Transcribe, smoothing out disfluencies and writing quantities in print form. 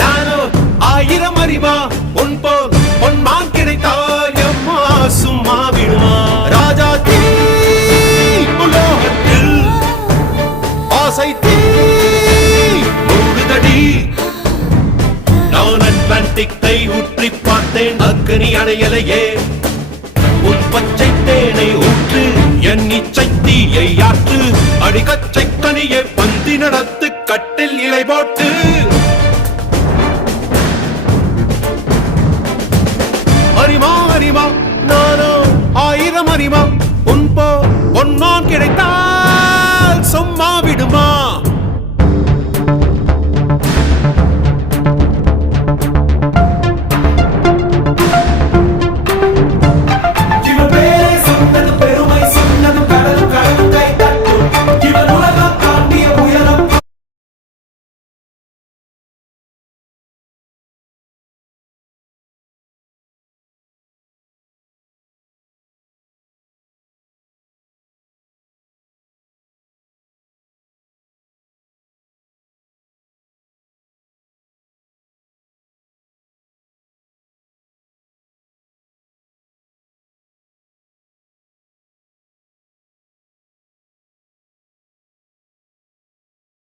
நானோ ஆயிரம் அறிவா உன் போல் பொன்மான் கிடைத்தாயம்மா சும்மா விடுமா ராஜா தீ உலோகத்தில் ஆசை தீ மூடுதடி நான் அட்லாண்டிக்கை ஊற்றி பார்த்தேன் அக்னி அணையலையே உன் பச்சை தேனை ஊற்று என் இச்சை தீயை ஆற்று அடிக்கச்சை கனியை பந்தி நடத்து கட்டில் இலை போட்டு அறிமா அறிமா நானோ ஆயிரம் அறிமா உன் போ பொன்னான் கிடைத்தால் சும்மா விடுமா